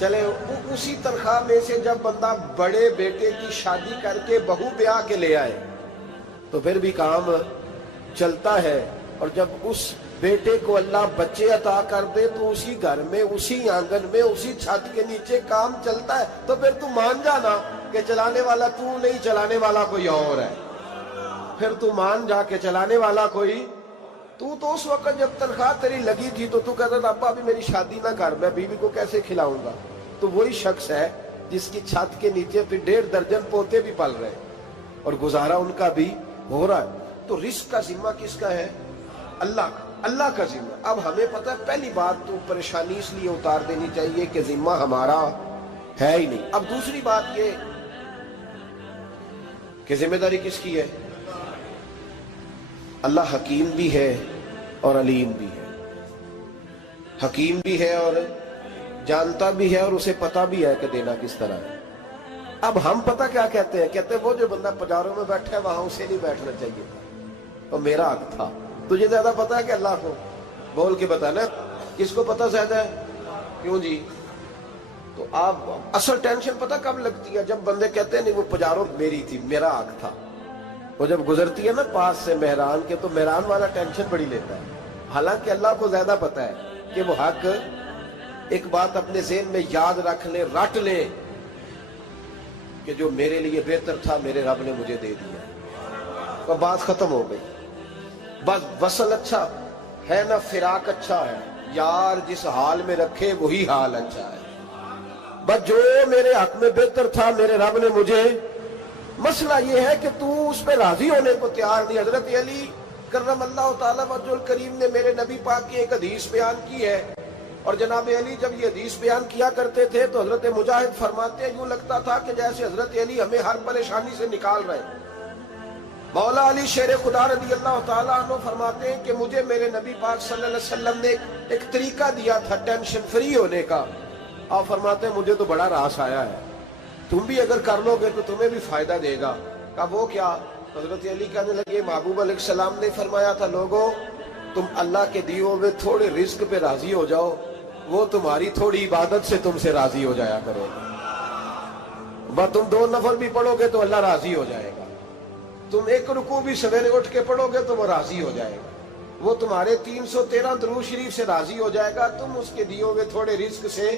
چلے اسی تنخواہ میں سے جب بندہ بڑے بیٹے کی شادی کر کے بہو بیاہ کے لے آئے تو پھر بھی کام چلتا ہے، اور جب اس بیٹے کو اللہ بچے عطا کر دے تو اسی گھر میں، اسی آنگن میں، اسی چھت کے نیچے کام چلتا ہے۔ تو پھر تو مان جانا کہ چلانے والا تو نہیں، چلانے والا کوئی اور ہے۔ پھر تو مان جا کے چلانے والا کوئی تو اس وقت جب تنخواہ تیری لگی تھی تو کہتا تھا ابا ابھی میری شادی نہ کر، میں بیوی کو کیسے کھلاؤں گا؟ تو وہی شخص ہے جس کی چھت کے نیچے پھر 1.5 درجن پوتے بھی پل رہے اور گزارا ان کا بھی ہو رہا ہے۔ تو رزق کا ذمہ کس کا ہے؟ اللہ کا، اللہ کا ذمہ۔ اب ہمیں پتہ ہے پہلی بات تو پریشانی اس لیے اتار دینی چاہیے کہ ذمہ ہمارا ہے ہی نہیں۔ اب دوسری بات یہ کہ ذمہ داری کس کی ہے؟ اللہ حکیم بھی ہے اور علیم بھی ہے، حکیم بھی ہے اور جانتا بھی ہے اور اسے پتہ بھی ہے کہ دینا کس طرح ہے۔ اب ہم پتہ کیا کہتے ہیں؟ کہتے ہیں وہ جو بندہ پجاروں میں بیٹھا ہے وہاں اسے نہیں بیٹھنا چاہیے تھا، تو میرا حق تھا۔ تجھے زیادہ پتہ ہے کہ اللہ کو؟ بول کے بتانا کس کو پتہ زیادہ ہے؟ کیوں جی؟ تو آپ اصل ٹینشن پتہ کب لگتی ہے؟ جب بندے کہتے ہیں نہیں وہ پجاروں میری تھی، میرا حق تھا۔ وہ جب گزرتی ہے نا پاس سے مہران کے تو مہران والا ٹینشن بڑی لیتا ہے، حالانکہ اللہ کو زیادہ پتہ ہے کہ وہ حق۔ ایک بات اپنے ذہن میں یاد رکھ لیں، رٹ لیں کہ جو میرے لیے بہتر تھا میرے رب نے مجھے دے دیا، تو بات ختم ہو گئی۔ بس وصل اچھا ہے نا فراق اچھا ہے، یار جس حال میں رکھے وہی حال اچھا ہے۔ بس جو میرے حق میں بہتر تھا میرے رب نے مجھے، مسئلہ یہ ہے کہ تو اس پہ راضی ہونے کو تیار نہیں۔ حضرت علی کرم اللہ تعالیٰ وجہ الکریم نے میرے نبی پاک کی ایک حدیث بیان کی ہے، اور جناب علی جب یہ حدیث بیان کیا کرتے تھے تو حضرت مجاہد فرماتے ہیں یوں لگتا تھا کہ جیسے حضرت علی ہمیں ہر پریشانی سے نکال رہے ہیں۔ مولا علی شیر خدا رضی اللہ تعالیٰ عنہ فرماتے ہیں کہ مجھے میرے نبی پاک صلی اللہ علیہ وسلم نے ایک طریقہ دیا تھا ٹینشن فری ہونے کا۔ آپ فرماتے ہیں مجھے تو بڑا راس آیا ہے، تم بھی اگر کر لو گے تو تمہیں بھی فائدہ دے گا۔ کہا وہ کیا؟ حضرت علی کہنے لگے محبوب علیہ السلام نے فرمایا تھا لوگوں تم اللہ کے دیے ہوئے تھوڑے رزق پہ راضی ہو جاؤ، وہ تمہاری تھوڑی عبادت سے تم سے راضی ہو جایا کرو گے۔ بس تم 2 نفل بھی پڑھو گے تو اللہ راضی ہو جائے گا، تم 1 رکوع بھی سویرے اٹھ کے پڑھو گے تو وہ راضی ہو جائے گا، وہ تمہارے 313 درود شریف سے راضی ہو جائے گا، تم اس کے دیے ہوئے تھوڑے رزق سے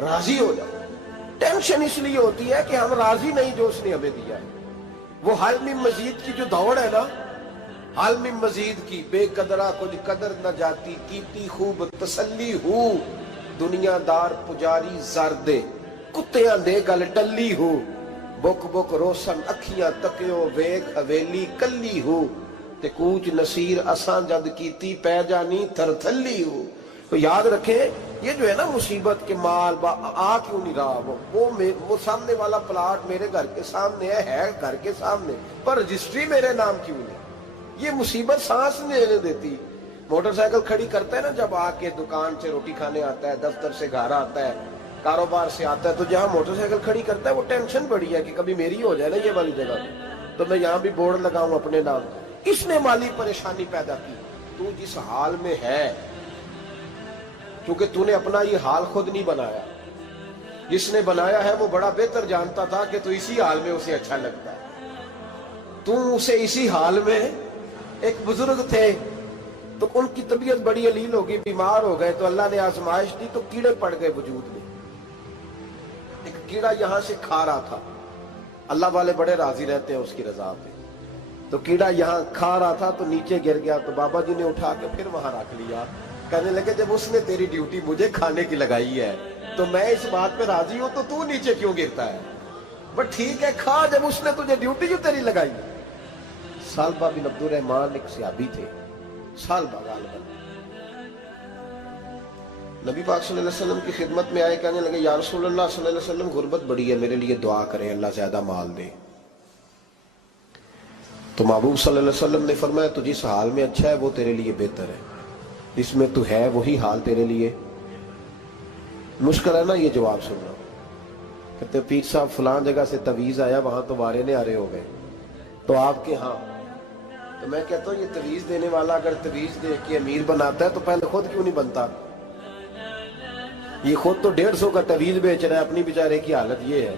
راضی ہو جاؤ۔ ٹینشن اس لیے ہوتی ہے کہ ہم راضی نہیں جو اس نے ہمیں دیا ہے۔ وہ حل میں مزید کی جو دوڑ ہے نا، حل میں مزید کی، بے قدرہ کچھ قدر نہ جاتی، کیتی خوب تسلی ہو، دنیا دار پجاری زردے، کتیاں دے گل ٹلی ہو، بک بک روشن اکھیاں تکیو ویک حویلی کلی ہو، تے کوچ نصیر اساں جد کیتی پہ جانی تھر تھلی ہو۔ تو یاد رکھیں یہ جو ہے نا مصیبت کے مال آ کیوں نہیں رہا، وہ سامنے والا پلاٹ میرے گھر کے سامنے ہے گھر کے سامنے، پر رجسٹری میرے نام کیوں نہیں؟ یہ مصیبت سانس نہیں لینے دیتی۔ موٹر سائیکل کھڑی کرتا ہے نا جب آ کے دکان سے روٹی کھانے آتا ہے، دفتر سے گھر آتا ہے، کاروبار سے آتا ہے، تو جہاں موٹر سائیکل کھڑی کرتا ہے وہ ٹینشن بڑی ہے کہ کبھی میری ہو جائے نا یہ والی جگہ تو میں یہاں بھی بورڈ لگاؤں اپنے نام۔ اس نے مالی پریشانی پیدا کی۔ تو جس حال میں ہے، کیونکہ تو نے اپنا یہ حال خود نہیں بنایا، جس نے بنایا ہے وہ بڑا بہتر جانتا تھا کہ تو اسی حال میں اسے اچھا لگتا ہے۔ تو اسے اسی حال میں، ایک بزرگ تھے تو ان کی طبیعت بڑی علیل ہو گئی، بیمار ہو گئے، تو اللہ نے آزمائش دی تو کیڑے پڑ گئے وجود میں۔ ایک کیڑا یہاں سے کھا رہا تھا، اللہ والے بڑے راضی رہتے ہیں اس کی رضا پہ، تو کیڑا یہاں کھا رہا تھا تو نیچے گر گیا، تو بابا جی نے اٹھا کے پھر وہاں رکھ لیا، کہنے لگے جب اس نے تیری ڈیوٹی مجھے کھانے کی لگائی ہے تو میں اس بات پہ راضی ہوں تو نیچے کیوں گرتا ہے؟ بس ٹھیک ہے کھا، جب اس نے تجھے ڈیوٹی جو تیری لگائی۔ سالبہ بن عبد الرحمن ایک صحابی تھے، سالبہ غالباً نبی پاک صلی اللہ علیہ وسلم کی خدمت میں آئے، کہنے لگے یا رسول اللہ صلی اللہ علیہ وسلم غربت بڑی ہے، میرے لیے دعا کریں اللہ زیادہ مال دے۔ تو محبوب صلی اللہ علیہ وسلم نے فرمایا تو جس حال میں اچھا ہے وہ تیرے لیے بہتر ہے، جس میں تو ہے وہی حال تیرے لیے مشکل ہے نا یہ جواب سننا۔ کہتے پیر صاحب فلان جگہ سے تویز آیا، وہاں تو وارے نے آرے ہو گئے، تو آپ کے ہاں، تو میں کہتا ہوں یہ تویز دینے والا اگر تویز دے کے امیر بناتا ہے تو پہلے خود کیوں نہیں بنتا؟ یہ خود تو 150 کا تویز بیچ رہا ہے، اپنی بیچارے کی حالت یہ ہے.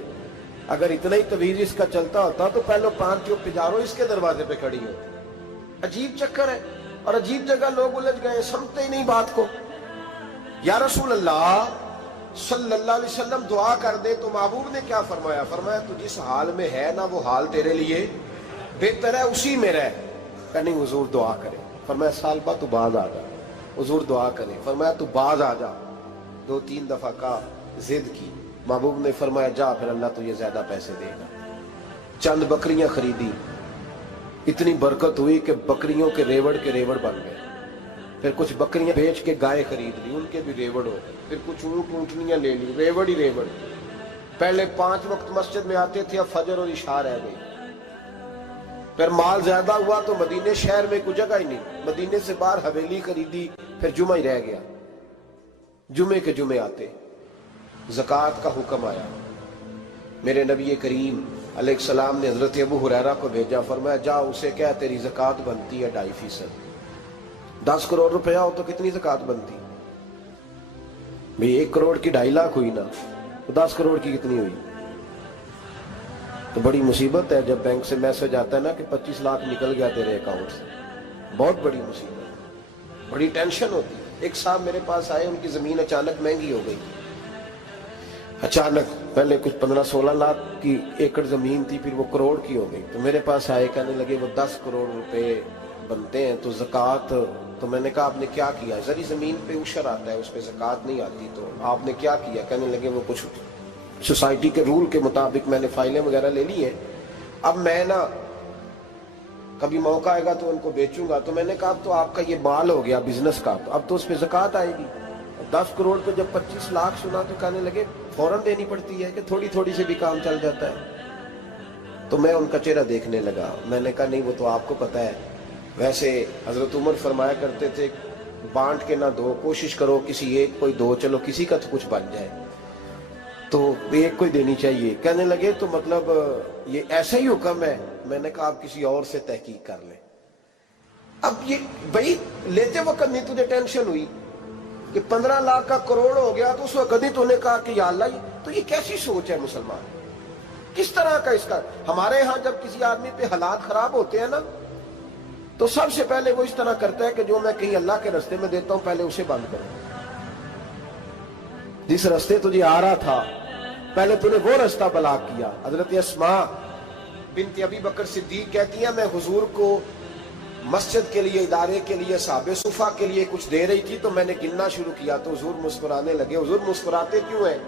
اگر اتنا ہی تویز اس کا چلتا ہوتا تو پہلے 5 جو پجاروں اس کے دروازے پہ کھڑی ہوتی. عجیب چکر ہے اور عجیب جگہ لوگ الجھ گئے، سمجھتے ہی نہیں بات کو. یا رسول اللہ صلی اللہ علیہ وسلم دعا کر دے تو محبوب نے کیا فرمایا؟ فرمایا تو جس حال میں ہے نا وہ حال تیرے لیے بہتر ہے، اسی میں رہ. کہ نہیں حضور دعا کرے. فرمایا سال بعد تو باز آ جا. حضور دعا کرے. فرمایا تو باز آ جا. 2-3 دفعہ کا ضد کی. محبوب نے فرمایا جا پھر اللہ تجھے زیادہ پیسے دے گا. چند بکریاں خریدی، اتنی برکت ہوئی کہ بکریوں کے ریوڑ بن گئے. پھر کچھ بکریاں بیچ کے گائے خرید لی، ان کے بھی ریوڑ ہو گئے. پھر کچھ اونٹنیاں لے لی، ریوڑ ہی ریوڑ. پہلے 5 وقت مسجد میں آتے تھے، اب فجر اور عشاء رہ گئی. پھر مال زیادہ ہوا تو مدینے شہر میں کوئی جگہ ہی نہیں، مدینے سے باہر حویلی خریدی. پھر جمعہ ہی رہ گیا. جمعے کے جمعے آتے. زکوٰۃ کا حکم آیا. میرے نبی کریم علیہ السلام نے حضرت ابو ہریرہ کو بھیجا. فرمایا جا اسے کہہ تیری زکوٰۃ بنتی ہے 2.5%. 10 کروڑ روپیہ ہو تو کتنی زکوٰۃ بنتی؟ بھئی 1 کروڑ کی 2.5 لاکھ ہوئی نا، تو 10 کروڑ کی کتنی ہوئی؟ تو بڑی مصیبت ہے جب بینک سے میسج آتا ہے نا کہ 25 لاکھ نکل گیا تیرے اکاؤنٹ سے. بہت بڑی مصیبت، بڑی ٹینشن ہوتی ہے. ایک صاحب میرے پاس آئے، ان کی زمین اچانک مہنگی ہو گئی. اچانک پہلے کچھ 15-16 لاکھ کی ایکڑ زمین تھی، پھر وہ کروڑ کی ہو گئی. تو میرے پاس آئے، کہنے لگے وہ 10 کروڑ روپے بنتے ہیں تو زکوٰۃ. تو میں نے کہا آپ نے کیا کیا؟ زری زمین پہ عشر آتا ہے، اس پہ زکوٰۃ نہیں آتی، تو آپ نے کیا کیا؟ کہنے لگے وہ کچھ سوسائٹی کے رول کے مطابق میں نے فائلیں وغیرہ لے لی ہیں، اب میں نا کبھی موقع آئے گا تو ان کو بیچوں گا. تو میں نے کہا اب تو آپ کا یہ مال ہو گیا بزنس کا، تو اب تو اس پہ زکوٰۃ آئے گی. 10 کروڑ پہ جب 25 لاکھ سنا تو کہنے لگے فوراً دینی پڑتی ہے کہ تھوڑی تھوڑی سے بھی کام چل جاتا ہے. تو میں ان کا چہرہ دیکھنے لگا. میں نے کہا نہیں وہ تو آپ کو پتا ہے. ویسے حضرت عمر فرمایا کرتے تھے بانٹ کے نہ دو، کوشش کرو کسی ایک کوئی دو، چلو کسی کا تو کچھ بن جائے. تو ایک کوئی دینی چاہیے. کہنے لگے تو مطلب یہ ایسا ہی حکم ہے؟ میں نے کہا آپ کسی اور سے تحقیق کر لیں. اب یہ بھائی لیتے وقت نہیں تجھے ٹینشن ہوئی کہ 15 لاکھ کا کروڑ ہو گیا تو اس وقت نہیں تو نے کہا کہ یا اللہ تو یہ کیسی سوچ ہے مسلمان؟ کس طرح کا اس کا؟ ہمارے ہاں جب کسی آدمی پہ حالات خراب ہوتے ہیں نا تو سب سے پہلے وہ اس طرح کرتا ہے کہ جو میں کہیں اللہ کے رستے میں دیتا ہوں پہلے اسے بند کروں. جس رستے تجھے آ رہا تھا پہلے تو نے وہ رستہ بلاک کیا. حضرت اسماء بنت ابی بکر صدیق کہتی ہیں میں حضور کو مسجد کے لیے، ادارے کے لیے، صحابہ صفا کے لیے کچھ دے رہی تھی تو میں نے گننا شروع کیا تو حضور مسکرانے لگے. حضور مسکراتے کیوں ہیں؟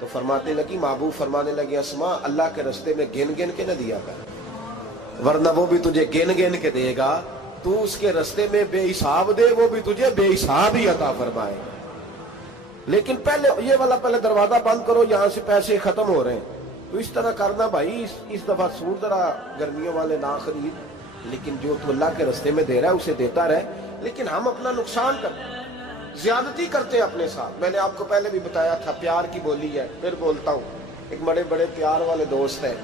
تو فرمانے لگی، محبوب فرمانے لگے اسماء اللہ کے رستے میں گن گن کے نہ دیا کر، ورنہ وہ بھی تجھے گن گن کے دے گا. تو اس کے رستے میں بے حساب دے، وہ بھی تجھے بے حساب ہی عطا فرمائے گا. لیکن پہلے یہ والا پہلے دروازہ بند کرو، یہاں سے پیسے ختم ہو رہے ہیں. تو اس طرح کرنا بھائی. اس دفعہ سور ذرا گرمیوں والے نہ خرید، لیکن جو تو اللہ کے رستے میں دے رہا ہے اسے دیتا رہے. لیکن ہم اپنا نقصان کرتے، زیادتی کرتے اپنے ساتھ. میں نے آپ کو پہلے بھی بتایا تھا پیار کی بولی ہے، پھر بولتا ہوں. ایک بڑے بڑے پیار والے دوست ہیں،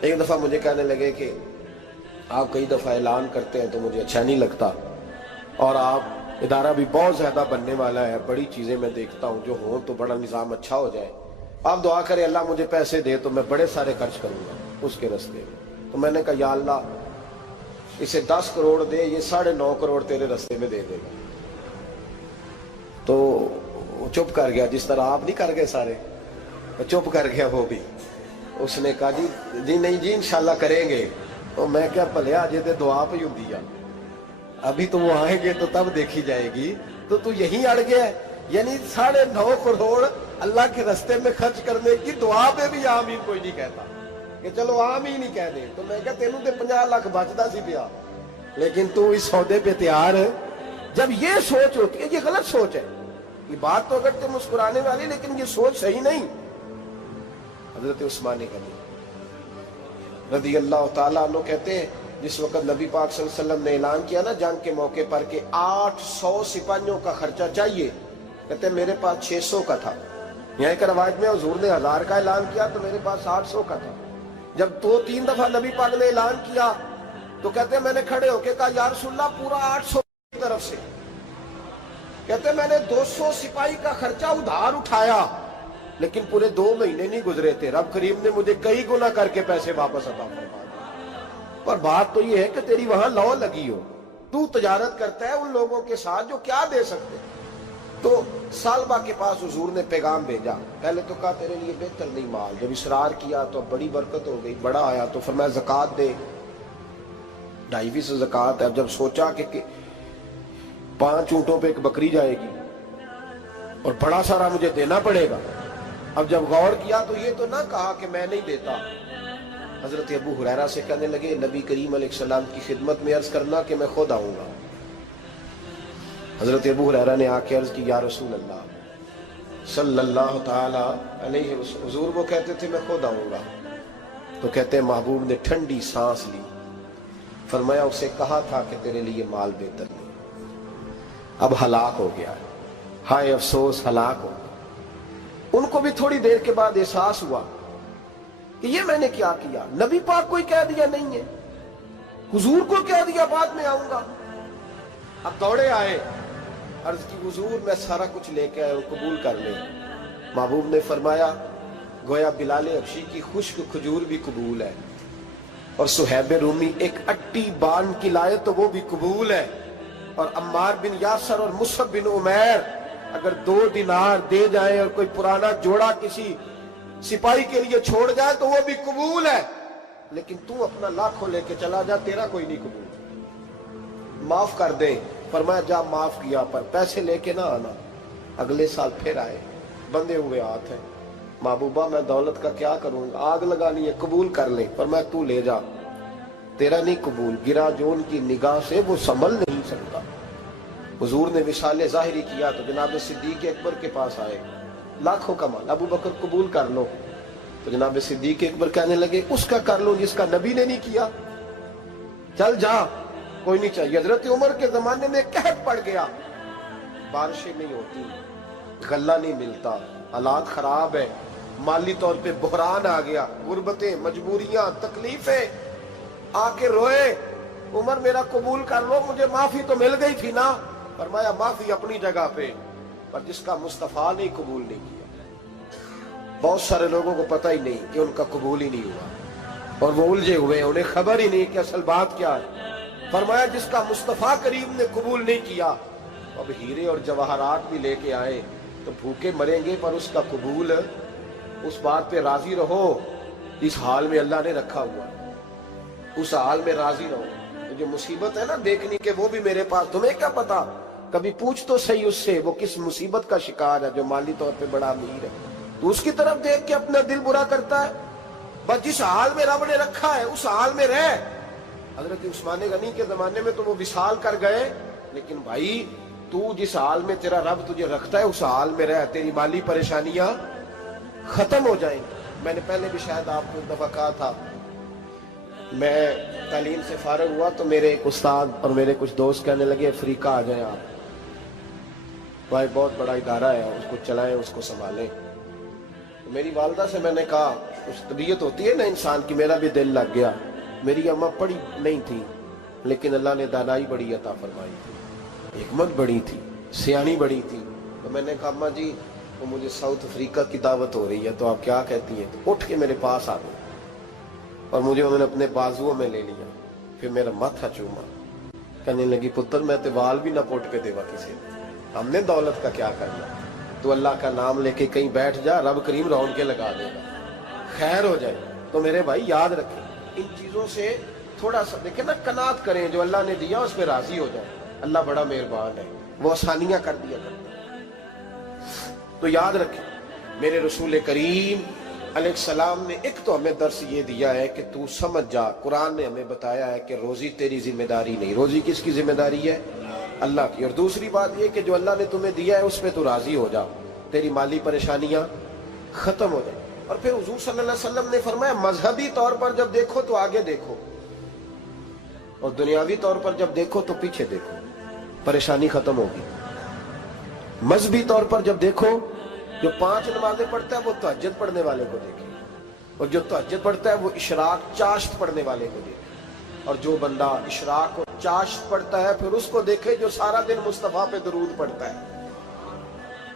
ایک دفعہ مجھے کہنے لگے کہ آپ کئی دفعہ اعلان کرتے ہیں تو مجھے اچھا نہیں لگتا، اور آپ ادارہ بھی بہت زیادہ بننے والا ہے، بڑی چیزیں میں دیکھتا ہوں جو ہوں تو بڑا نظام اچھا ہو جائے. آپ دعا کریں اللہ مجھے پیسے دے تو میں بڑے سارے خرچ کروں گا اس کے رستے میں. تو میں نے کہا یا اللہ اسے 10 کروڑ دے، یہ 9.5 کروڑ تیرے رستے میں دے دے گا. تو چپ کر گیا، جس طرح آپ نہیں کر گئے سارے، چپ کر گیا وہ بھی. اس نے کہا جی نہیں جی انشاءاللہ کریں گے. تو میں کیا بھلے آجے تے دعا پہ ہوں دیا، ابھی تو وہ آئیں گے تو تب دیکھی جائے گی. تو یہیں اڑ گیا ہے. یعنی 9.5 کروڑ اللہ کے رستے میں خرچ کرنے کی دعا پہ بھی آمین کوئی نہیں کہتا کہ چلو آمین ہی کہہ دیں. تو میں کہا تینوں تے 50 لاکھ بچتا سی پیا، لیکن تو اس سودے پہ تیار ہے. جب یہ سوچ ہوتی ہے، یہ غلط سوچ ہے. یہ بات تو اگر تم مسکرانے والی، لیکن یہ سوچ صحیح نہیں. حضرت عثمان غنی رضی اللہ تعالیٰ عنہ کہتے ہیں جس وقت نبی پاک صلی اللہ علیہ وسلم نے اعلان کیا نا جنگ کے موقع پر کہ 800 سپاہیوں کا خرچہ چاہیے، کہتے ہیں میرے پاس 600 کا تھا. یہاں ایک روایت میں حضور نے 1000 کا اعلان کیا تو میرے پاس 800 کا تھا. جب 2-3 دفعہ نبی پاک نے اعلان کیا تو کہتے ہیں میں نے کھڑے ہو کے کہا یا رسول اللہ پورا 800 کی طرف سے. کہتے میں نے 200 سپاہی کا خرچہ ادھار اٹھایا لیکن پورے 2 مہینے نہیں گزرے تھے، رب کریم نے مجھے کئی گنا کر کے پیسے واپس عطا فرما دیے۔ پر بات تو یہ ہے کہ تیری وہاں لو لگی ہو، تو تجارت کرتا ہے ان لوگوں کے ساتھ جو کیا دے سکتے۔ تو سالبہ کے پاس حضور نے پیغام بھیجا، پہلے تو کہا تیرے لیے بہتر نہیں مال، جب اصرار کیا تو بڑی برکت ہو گئی، بڑا آیا تو فرمایا زکوٰۃ دے، 2.5% زکوٰۃ ہے۔ اب جب سوچا کہ 5 اونٹوں پہ ایک بکری جائے گی اور بڑا سارا مجھے دینا پڑے گا، اب جب غور کیا تو یہ تو نہ کہا کہ میں نہیں دیتا۔ حضرت ابو ہریرہ سے کہنے لگے نبی کریم علیہ السلام کی خدمت میں عرض کرنا کہ میں خود آؤں گا۔ حضرت ابو ہریرہ نے آ کے عرض کی یا رسول اللہ صلی اللہ تعالی علیہ وسلم، حضور وہ کہتے تھے میں خود آؤں گا، تو کہتے ہیں محبوب نے ٹھنڈی سانس لی، فرمایا اسے کہا تھا کہ تیرے لیے مال بہتر نہیں، اب ہلاک ہو گیا، ہائے افسوس ہلاک ہو گیا۔ ان کو بھی تھوڑی دیر کے بعد احساس ہوا کہ یہ میں نے کیا کیا، نبی پاک کو ہی کہہ دیا نہیں ہے، حضور کو کہہ دیا بعد میں آؤں گا۔ اب دوڑے آئے، عرض کی حضور میں سارا کچھ لے کے آئے ہوں، قبول کر لیں۔ محبوب نے فرمایا گویا بلال حبشی کی خشک کھجور بھی قبول ہے، اور صہیب رومی ایک اٹی بان کی لائے تو وہ بھی قبول ہے، اور عمار بن یاسر اور مصعب بن عمیر اگر 2 دینار دے جائیں اور کوئی پرانا جوڑا کسی سپاہی کے لیے چھوڑ جائے تو وہ بھی قبول ہے، لیکن تو اپنا لاکھوں لے کے چلا جا، تیرا کوئی نہیں قبول، معاف کر دیں۔ فرمایا جا معاف کیا، پر پیسے لے کے نہ آنا۔ اگلے سال پھر آئے، بندے ہوئے ہاتھ ہیں، محبوبہ میں دولت کا کیا کروں گا، آگ لگانی ہے، قبول کر لیں۔ فرمایا تو لے جا، تیرا نہیں قبول، گرا جو ان کی نگاہ سے وہ سنبھل نہیں سکتا۔ حضور نے وصال ظاہری کیا تو جناب صدیق اکبر کے پاس آئے، لاکھوں کا مال، ابو بکر قبول کر لو، تو جناب صدیق اکبر کہنے لگے اس کا کر لو جس کا نبی نے نہیں کیا، چل جا کوئی نہیں چاہیے۔ حضرت عمر کے زمانے میں قحط پڑ گیا، بارشیں نہیں ہوتی، غلہ نہیں ملتا، حالات خراب ہے، مالی طور پہ بحران آ گیا، غربتیں، مجبوریاں، تکلیفیں، آ کے روئے، عمر میرا قبول کر لو، مجھے معافی تو مل گئی تھی نا۔ فرمایا معافی اپنی جگہ پہ، پر جس کا مصطفیٰ نے قبول نہیں کیا۔ بہت سارے لوگوں کو پتہ ہی نہیں کہ ان کا قبول ہی نہیں ہوا، اور وہ الجھے ہوئے، انہیں خبر ہی نہیں کہ اصل بات کیا ہے۔ فرمایا جس کا مصطفیٰ کریم نے قبول نہیں کیا، اب ہیرے اور جواہرات بھی لے کے آئے تو بھوکے مریں گے، پر اس کا قبول، اس بات پہ راضی رہو اس حال میں اللہ نے رکھا ہوا، اس حال میں راضی رہو۔ جو مصیبت ہے نا دیکھنی کہ وہ بھی میرے پاس، تمہیں کیا پتا، کبھی پوچھ تو صحیح اس سے وہ کس مصیبت کا شکار ہے، جو مالی طور پہ بڑا امیر ہے، تو اس کی طرف دیکھ کے اپنا دل برا کرتا ہے۔ بس جس حال میں رب نے رکھا ہے اس حال میں رہ۔ حضرت عثمان غنی کے زمانے میں تو وہ وصال کر گئے، لیکن بھائی تو جس حال میں تیرا رب تجھے رکھتا ہے اس حال میں رہ، تیری مالی پریشانیاں ختم ہو جائیں۔ میں نے پہلے بھی شاید آپ کو ایک دفعہ کہا تھا، میں تعلیم سے فارغ ہوا تو میرے ایک استاد اور میرے کچھ دوست کہنے لگے افریقہ آ جائیں آپ، بھائی بہت بڑا ادارہ ہے، اس کو چلائیں، اس کو سنبھالیں۔ میری والدہ سے میں نے کہا، کچھ طبیعت ہوتی ہے نا انسان کی، میرا بھی دل لگ گیا۔ میری اماں پڑھی نہیں تھی لیکن اللہ نے دانائی بڑی عطا فرمائی تھی، حکمت بڑی تھی، سیانی بڑی تھی۔ تو میں نے کہا اماں جی وہ مجھے ساؤتھ افریقہ کی دعوت ہو رہی ہے تو آپ کیا کہتی ہیں؟ تو اٹھ کے میرے پاس آ گئے اور مجھے انہوں نے اپنے بازوؤں میں لے لیا، پھر میرا ماتھا چوما، کہنے لگی پتر میں تے وال بھی نہ پوٹ کے دیوا کسی نے، ہم نے دولت کا کیا کرنا، تو اللہ کا نام لے کے کہیں بیٹھ جا، رب کریم رون کے لگا دے گا، خیر ہو جائے۔ تو میرے بھائی یاد رکھیں ان چیزوں سے تھوڑا سا دیکھیں نا، قناعت کریں، جو اللہ نے دیا اس پہ راضی ہو جائے، اللہ بڑا مہربان ہے، وہ آسانیاں کر دیا کرتا ہے۔ تو یاد رکھیں میرے رسول کریم علیہ السلام نے ایک تو ہمیں درس یہ دیا ہے کہ تو سمجھ جا، قرآن نے ہمیں بتایا ہے کہ روزی تیری ذمہ داری نہیں، روزی کس کی ذمہ داری ہے؟ اللہ کی۔ اور دوسری بات یہ کہ جو اللہ نے تمہیں دیا ہے اس پہ تو راضی ہو جا، تیری مالی پریشانیاں ختم ہو جائیں۔ اور پھر حضور صلی اللہ علیہ وسلم نے فرمایا مذہبی طور پر جب دیکھو تو آگے دیکھو، اور دنیاوی طور پر جب دیکھو تو پیچھے دیکھو، پریشانی ختم ہوگی۔ مذہبی طور پر جب دیکھو، جو 5 نمازیں پڑھتا ہے وہ تہجد پڑھنے والے کو دیکھے، اور جو تہجد پڑھتا ہے وہ اشراق چاشت پڑھنے والے کو دیکھے، اور جو بندہ اشراق اور چاشت پڑھتا ہے پھر اس کو دیکھے جو سارا دن مصطفیٰ پہ درود پڑھتا ہے۔